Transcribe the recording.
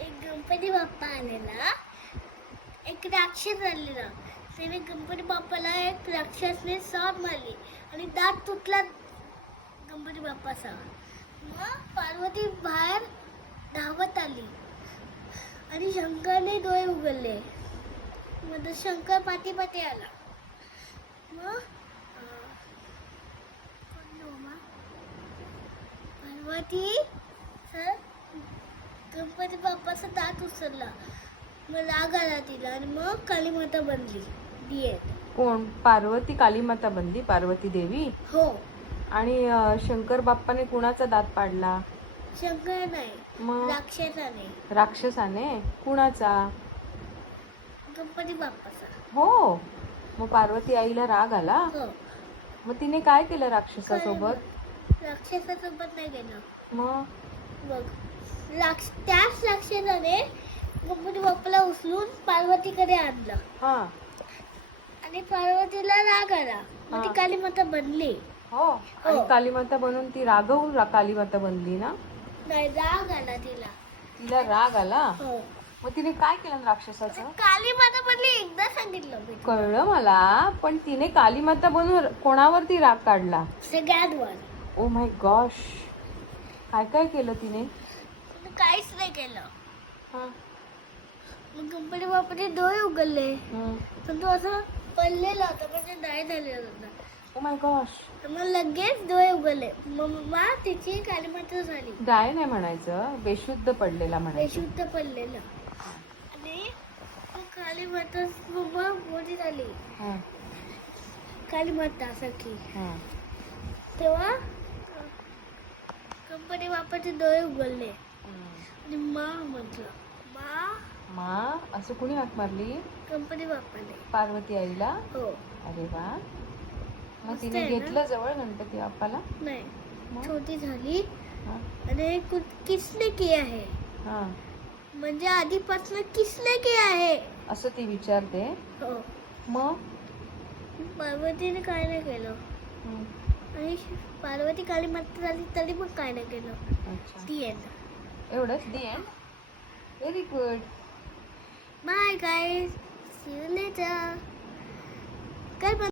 एक गणपती बाप्पा आलेला, एक राक्षस आलेला. त्याने गणपती बाप्पाला एक राक्षसने साप मारली आणि दात तुटला गणपती बाप्पाचा. मग पार्वती बाहेर धावत आली आणि शंकरने डोळे उघडले. मग शंकर पाठी पाठी आला. मग पार्वती सर गणपती बाप्पाचा दात उचलला. मग राग आला तिला आणि मग कालीमाता बनली. दिये. कोण? पार्वती कालीमाता बनली, पार्वती देवी. हो. आणि शंकर बाप्पाने कुणाचा दात पाडला? शंकर नाही, मग राक्षसाने. राक्षसाने? कुणाचा? गणपती बाप्पाचा. हो. मग पार्वती आईला राग आला. हो. मग तिने काय केलं राक्षसासोबत? राक्षसासोबत नाही गेलं. मग बघ, त्याच राक्षसाने गणपती बाप्पाला उचलून पार्वतीकडे आणलं. हा. आणि पार्वतीला राग आला. मग ती हा. कालीमाता बनली. हो. आणि कालीमाता बनून ती रागवून कालीमाता बनली ना? नाही, राग आला तिला. तिला राग आला. हो. मग तिने काय केलं राक्षसाचं? कालीमाता बनली, एकदा सांगितलं मी. कळलं मला, पण तिने कालीमाता बनून कोणावरती राग काढला? सगळ्यांवर. Oh my gosh. काय काय केलं तिने? काहीच नाही केलं. हा. मग गणपती बाप्पाने डोळे उघडले. हम्म. पण तो असं पडलेला होता, म्हणजे नाही झालेला होता. Oh my gosh. तर मग लगेच डोळे उघडले. मग तिची कालीमाता झाली. डाय नाही म्हणायचं, बेशुद्ध पडलेला म्हणायचं. बेशुद्ध पडलेलं. आणि मग कालीमाता मोठी झाली. हा. कालीमाता सारखी. हा. तेव्हा गणपती बाप्पाचे डोळे उघडले हम्म. आणि मा म्हटलं. मा असं कुणी हाक मारली? गणपती बाप्पाने. पार्वती आईला? हो. अरे वा. मग मस्त तिने आहे ना? घेतलं जवळ गणपती बाप्पाला? नाही, मग? छोटी झाली हा. आणि किसने किया है, हा. म्हणजे आधीपासून किसने किया है असं ती विचारते. हो. मग? पार्वतीने काय नाही केलं. हम्म. आणि पार्वती कालीमाता झाली तरी पण काय नाही केलं. अच्छा. The end. एवढंच? The end. Very good. Bye guys, see you later. काय